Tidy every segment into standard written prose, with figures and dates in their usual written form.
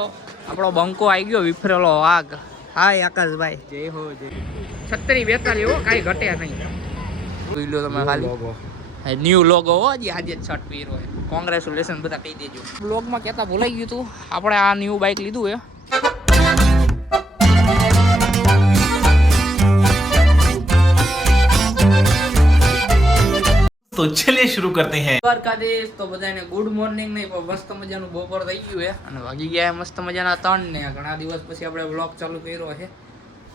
આપણો બંકો આવી ગયો વિફરેલો વાઘ. હાય આકાશભાઈ, જય હો જય. 36-42 હો, કાંઈ ઘટે નહીં. જોઈ લો તમે ખાલી ન્યૂ લોગો હો, આજે જ શર્ટ પહેર્યો હોય. કોંગ્રેચ્યુલેશન બધા કહી દેજો. બ્લોગમાં કહેતા ભૂલાઈ ગયું હતું, આપણે આ ન્યૂ બાઇક લીધું હે. તો ચલિए शुरू करते हैं. દ્વારકાધીશ તો બધાને ગુડ મોર્નિંગ નહીં પણ મસ્ત મજાનું બપોર થઈ ગયું છે અને વાગી ગયા મસ્ત મજાના 3 ને ઘણા દિવસ પછી આપણે વ્લોગ ચાલુ કર્યો છે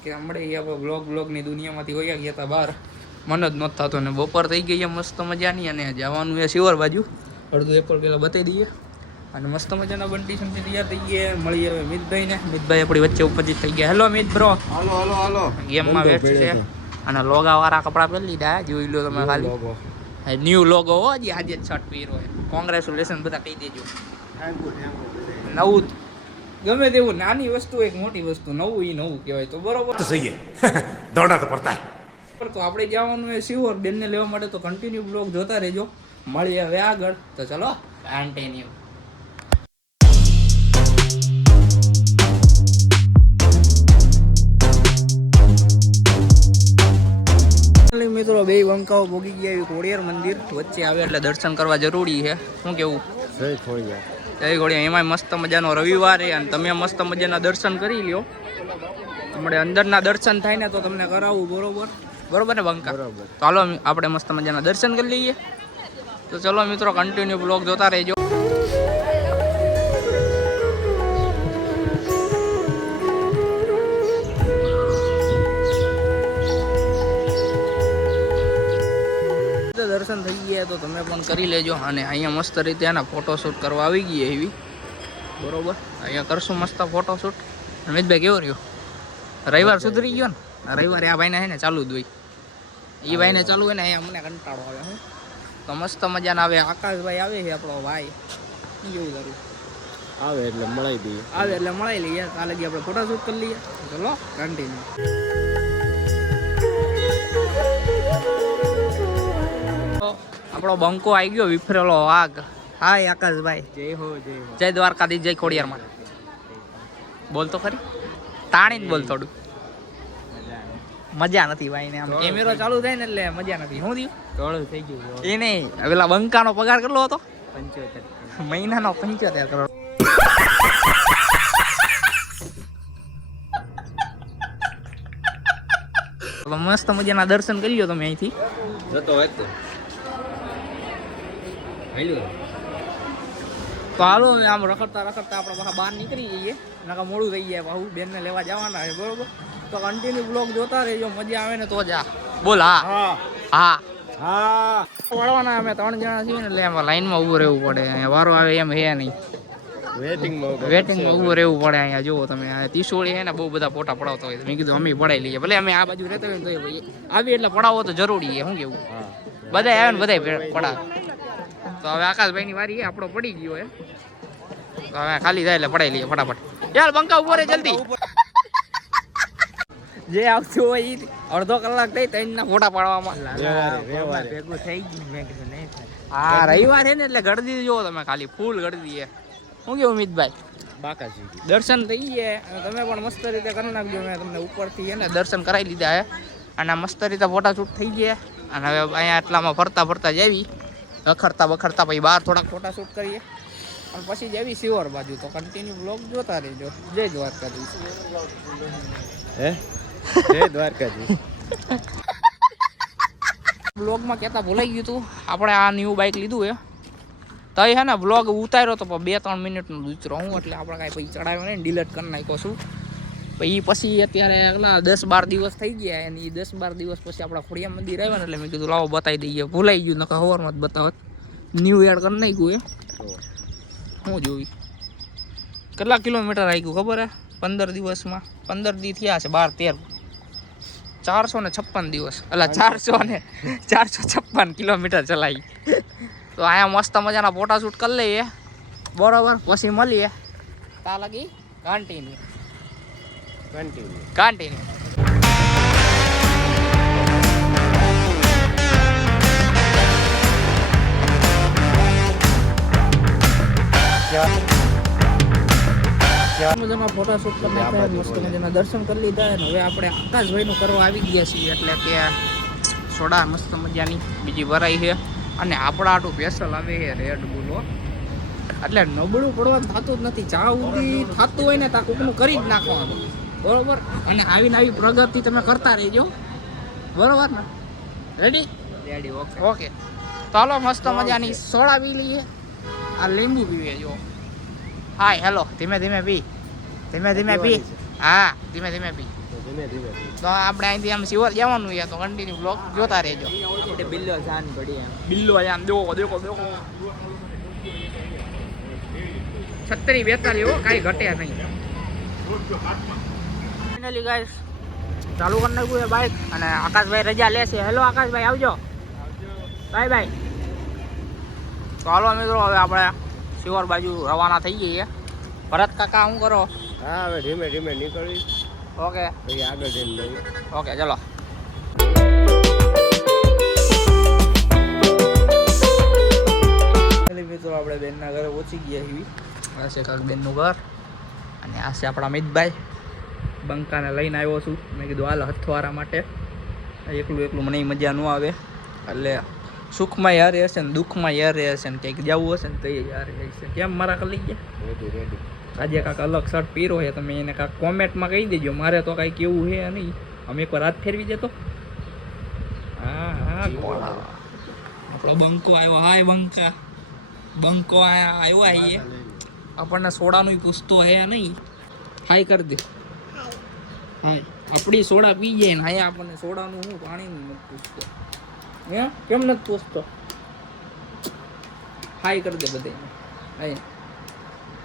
કે હમણાં આપણે વ્લોગની દુનિયામાંથી વયા ગયા હતા બહાર. મન જ નહોતું થતું ને બપોર થઈ ગઈ મસ્ત મજાની અને જવાનું છે શિવર બાજુ. અડધું એપલ પહેલાં બતાવી દઈએ અને મસ્ત મજાના બંટી સમજી તૈયાર થઈ ગયા. મળી હવે મિતભાઈને. મિતભાઈ આપણી વચ્ચે ઉપસ્થિત થઈ ગયા. હેલો મિત બ્રો. હાલો હાલો હાલો. ગેમમાં વેચ છે અને લોગાવાળા કપડાં પહેરી લીધા. જોઈ લો તમે ખાલી ન્યૂ લોગો હો, આજે જ શર્ટ પહેર્યો હોય. કોંગ્રેચ્યુલેશન બધા કહી દેજો. નવું ગમે તેવું નાની વસ્તુ એક મોટી વસ્તુ નવું એ નવું કહેવાય તો બરોબર तो सही है दौड़ना तो पड़ता है. તો આપણે જવાનું એ શિવર બેનને લેવા માટે તો કન્ટિન્યુ બ્લોગ જોતા રહેજો. મળીએ હવે આગળ. તો ચલો કન્ટિન્યુ. મિત્રો બે બંકાઓ ભોગી ગયા ખોડિયાર મંદિર વચ્ચે આવે એટલે દર્શન કરવા જરૂરી છે. શું કેવું? જય ખોડિયાર. એમાં મસ્ત મજાનો રવિવાર છે અને તમે મસ્ત મજાના દર્શન કરી લ્યો. આપણે અંદરના દર્શન થાય ને તો તમને કરાવું. બરોબર ને બંકા? તો હાલો આપણે મસ્ત મજાના દર્શન કરી લઈએ. તો ચલો મિત્રો કન્ટિન્યુ બ્લોગ જોતા રહેજો. દર્શન થઈ ગયા તો તમે પણ કરી લેજો અને અહીંયા મસ્ત રીતે એના ફોટોશૂટ કરવા આવી ગઈ એવી. બરોબર, અહીંયા કરશું મસ્ત ફોટોશૂટ. રમેશભાઈ કેવો રહ્યો? રવિવાર સુધરી ગયો ને? રવિવારે આ ભાઈને છે ને ચાલુ જ હોય. એ ભાઈને ચાલુ હોય ને અહીંયા મને કંટાળો આવે. હું તો મસ્ત મજાના આવે. આકાશભાઈ આવે છે આપણો ભાઈ. કેવું તારું? આવે એટલે મળી દઈએ. આવે એટલે મળી લઈએ. કાલે આપણે ફોટોશૂટ કરી લઈએ. ચલો કન્ટિન્યુ. આપણો બંકો આવી ગયો વિફરેલો વાઘ. હાય આકાશભાઈ, જય હો જય હો. જય દ્વારકાધીશ, જય ખોડિયારમાં. બોલ તો ખરી, તાણીને બોલ થોડું. મજા નથી ભાઈ ને. આમ કેમેરો ચાલુ થાય ને એટલે મજા નથી. શું થયું? ટોળું થઈ ગયું. એ નહીં, પેલા બંકાનો પગાર કેટલો હતો? 75 મહિનાનો 75 કરોડ. મસ્ત મજાના દર્શન કરી લો તમે અહીંથી. જતો હોય તો હાલો આમ રખડતા રખડતા આપણે પાછા બહાર નીકળી જઈએ. નકા મોડું થઈ જાય પાછું. બેનને લેવા જવાના છે. બરોબર, તો કન્ટિન્યુ બ્લોગ જોતા રહેજો. મજા આવે ને તો જા. બોલ હા હા હા. વળવાના અમે 3 જણા છીએ ને એટલે એમાં લાઈનમાં ઊભું રહેવું પડે. અહીંયા વારો આવે એમ હે નહીં. વેટિંગમાં ઊભું રહેવું પડે. અહીંયા જુઓ તમે તીસોળી છે ને બહુ બધા ફોટા પડાવતા હોય. મેં કીધું અમે પડાવી લઈએ. ભલે અમે આ બાજુ રહેતા હોય ને તો આવી એટલે પડાવો તો જરૂરી છે. શું કેવું? બધા આવે ને બધા પડાવે. તો હવે આકાશભાઈની વારી આપણો પડી ગયો હે. તો હવે ખાલી થાય એટલે પડાવી લઈએ ફટાફટ. યાર બંકા ઉભો રે જલ્દી. જે આવતું હોય એ અડધો કલાક થઈ 3 ના ફોટા પાડવામાં ભેગું થઈ ગયું. મેં કીધું નહીં થાય. હા રવિવાર છે ને એટલે ગળદી જુઓ તમે ખાલી ફૂલ ગળદી છે. શું કેવું મિતભાઈ? બાકાજી દર્શન થઈ ગયા અને તમે પણ મસ્ત રીતે કરી નાખજો. મેં તમને ઉપરથી છે ને દર્શન કરાવી લીધા હે અને મસ્ત રીતે ફોટા શૂટ થઈ ગયા. અને હવે અહીંયા એટલામાં ફરતા ફરતા જાવી રખડતા બખડતા પછી બહાર થોડાક ફોટા શૂટ કરીએ અને પછી જાવી શિવર બાજુ. તો કન્ટિન્યુ બ્લોગ જોતા રહેજો. જય દ્વારકાધીશ. હે જય દ્વારકાજી. બ્લોગમાં કહેતા ભૂલાઈ ગયું હતું, આપણે આ ન્યૂ બાઇક લીધું હે. તો એ છે ને બ્લોગ ઉતાર્યો તો 2-3 મિનિટનો દૂચરો હું એટલે આપણે કાંઈ પછી ચડાવ્યો નહીં, ડિલીટ કરી નાખ્યો છું. પછી અત્યારે એટલા 10-12 દિવસ થઈ ગયા અને એ 10-12 દિવસ પછી આપણા ખોડિયાર મંદિર આવ્યા ને એટલે મેં કીધું લાવો બતાવી દઈએ. ભૂલાઈ ગયું નકર સવારમાં જ બતાવત. ન્યૂ એડ કરી નાખ્યું એ. હું જોઈ કેટલા કિલોમીટર આવી ગયું ખબર હે? 15 દિવસમાં 15 દી થયા છે. 12-13 456 દિવસ એટલે 456 કિલોમીટર ચલાવી. તો અહીંયા મસ્ત મજાના ફોટા શૂટ કરી લઈએ. બરોબર, પછી મળીએ. તા લગી કન્ટિન્યુ. મજાના ફોટોશૂટ કરી નાખ્યા, મસ્ત મજાના દર્શન કરી લીધા અને હવે આપણે આકાશભાઈનું કરવા આવી ગયા છીએ. એટલે કે સોડા મસ્ત મજાની બીજી ભરાઈ છે અને આપણા આટલું સ્પેશિયલ આવે છે રેડ બુલો. એટલે નબળું પડવાનું થતું જ નથી. ચા ઉધી થતું હોય ને ત્યાં કોકનું કરી જ નાખવાનું, બરોબર. અને આવીને આવી પ્રગતિ તમે કરતા રહેજો, બરોબર ને? Ready ready okay okay. તો હાલો મસ્ત મજાની સોડા પી લઈએ. આ લીંબુ પીવે જો. હાય હેલો, ધીમે ધીમે પી, ધીમે ધીમે પી. હા ધીમે ધીમે પી. તો આપણે અહીંથી આમ સિવર જવાનું છે તો કન્ટિન્યુ બ્લોગ જોતા રહેજો. બિલ્લો જાન પડી બિલ્લો આમ દેખો દેખો દેખો. 36-42 હો, કાંઈ ઘટ્યા નહીં. ફાઇનલી ગાઈસ ચાલુ કરી નાખ્યું છે બાઇક અને આકાશભાઈ રજા લેશે. હેલો આકાશભાઈ, આવજો. Bye bye. તો હાલો મિત્રો હવે આપણે શિવર બાજુ રવાના થઈ જઈએ. ભરત કાકા શું કરો? હા, હવે ધીમે ધીમે નીકળી ઓકે પછી આગળ જઈને લઈએ. ઓકે ચલો. મિત્રો આપણે બેનના ઘરે પહોંચી ગયા છીએ. આ છે કાક બેનનું ઘર અને આ છે આપણા મિતભાઈ. બંકાને લઈને આવ્યો છું. મેં કીધું હાલ હથવારા માટે. એકલું એકલું મને મજા ન આવે એટલે સુખમાં યાર હશે ને દુઃખમાં યાર હશે ને કંઈક જવું હશે ને તો એ યાર હશે. કેમ મારા કલી ગયા રેડી રેડી. આજે કાંક અલગ શર્ટ પહેરો છે, તમે એને કાંક કોમેન્ટમાં કહી દેજો. મારે તો કાંઈ કેવું છે નહીં. અમે એકવાર હાથ ફેરવી દેતો. હા હા આપણો બંકો આવ્યો. હાય બંકા. બંકો આવ્યો આવીએ. આપણને સોડાનું પૂછતો હે નહીં. હાય કરી દે. હાય આપણી સોડા પી જાય ને હાય આપણને સોડાનું શું પાણીનું નથી પૂછતો. હે કેમ નથી પૂછતો? હાય કરી દે બધે. હાય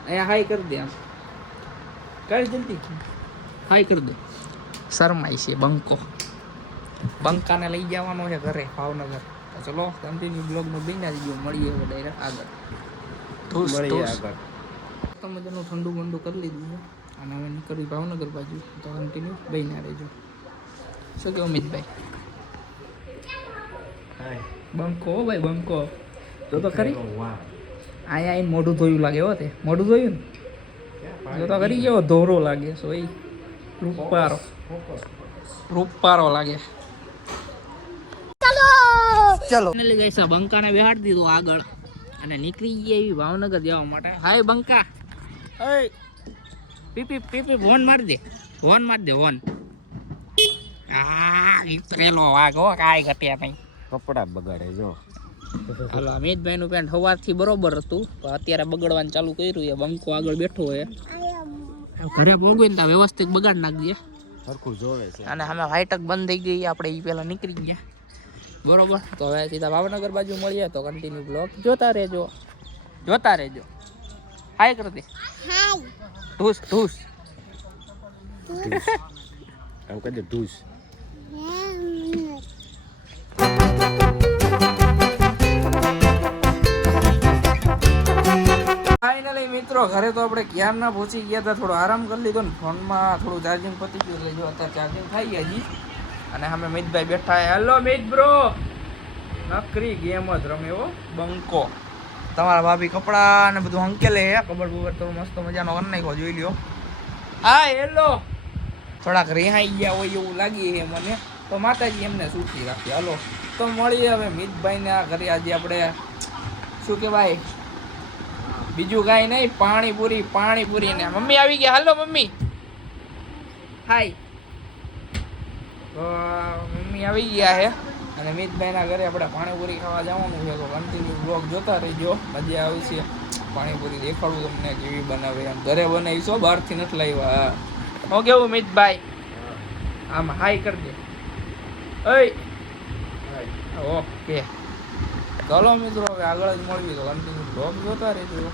અહીંયા હાય કરી દે. આમ કર જલ્દી હાય કરી દે. શરમાય છે બંકો. બંકાને લઈ જવાનો છે ઘરે ભાવનગર. તો ચલો કન્ટિન્યુ બ્લોગમાં બન્યા જ ગયો. મળીએ હવે ડાયરેક્ટ આગળ. મળીએ આગળ. તો મજાનું ઠંડુ બંડુ કરી લીધું છે અને હવે નીકળવી ભાવનગર બાજુ. તો કન્ટિન્યુ બન્યા રહેજો. શું કહો અમિતભાઈ? બંકો ભાઈ બંકો જો તો ખરી. અહીંયા આવીને મોઢું ધોયું લાગે હો. તે મોઢું ધોયું ને જો તો કરી ગયો ધોરો લાગે. સો એ રૂપારો રૂપારો લાગે. ચલો ગાઈસ બંકાને બેહાડી દીધું આગળ અને નીકળી ગયા એવી ભાવનગર જવા માટે. હાય બંકા. હાય પીપી પીપી વોન મારી દે. વોન મારી દે વોન. આ ઇતરેલો વાગો કાઈ ઘટ્યા નહીં. કપડા બગાડે જો. હાલો અમિતભાઈ નું પેન્ટ સવારથી બરોબર હતું પણ અત્યારે બગડવાનું ચાલુ કર્યું છે. બંકો આગળ બેઠો હોય. ઘરે પોગવે ને ત્યાં વ્યવસ્થિત બગાડ નાખજે. સરખું જોવે છે. અને અમે હાઈટક બંધ થઈ ગઈ. આપણે એ પહેલા નીકળી ગયા, બરોબર. તો હવે સીધા ભાવનગર બાજુ મળીએ. તો કન્ટિન્યુ બ્લોગ જોતા રહેજો, જોતા રહેજો. હાય કરી દે. ઢૂસ ઢૂસ. આમ કહી દે ઢૂસ. ફાઇનલી મિત્રો ઘરે તો આપણે ક્યારના પહોંચી ગયા હતા. થોડો આરામ કરી લીધો ને ફોનમાં થોડું ચાર્જિંગ પતી ગયું એટલે જો અત્યારે ચાર્જિંગ થઈ ગયા હજી. અને અમે મિતભાઈ બેઠા. હેલો મિત બ્રો. નકરી ગેમ જ રમે હો બંકો. તમારા ભાભી કપડા ને બધું અંકેલે હે. કબર બબર તો મસ્ત મજાનો કરી નાખ્યો, જોઈ લ્યો. હા હેલો. થોડાક રિહાઈ ગયા હોય એવું લાગી છે મને. તો માતાજી એમને સુખી રાખી. હાલો તો મળીએ હવે મિતભાઈને આ ઘરે. આજે આપણે શું કહેવાય બીજું કાંઈ નહીં, પાણીપુરી. પાણીપુરી ને મમ્મી આવી ગયા. હાલો મમ્મી. હાય. મમ્મી આવી ગયા છે અને મિતભાઈના ઘરે આપણે પાણીપુરી ખાવા જવાનું છે. તો કન્ટિન્યુ બ્લોગ જોતા રહેજો, મજા આવશે. પાણીપુરી દેખાડું તમને કેવી બનાવે. એમ ઘરે બનાવીશો, બહારથી નથી લાવ્યા. હું કેવું મિતભાઈ? આમ હાય કરી દે. ઓય ઓકે ચલો મિત્રો હવે આગળ જ મળવી. તો કન્ટિન્યુ બ્લોગ જોતા રહેજો.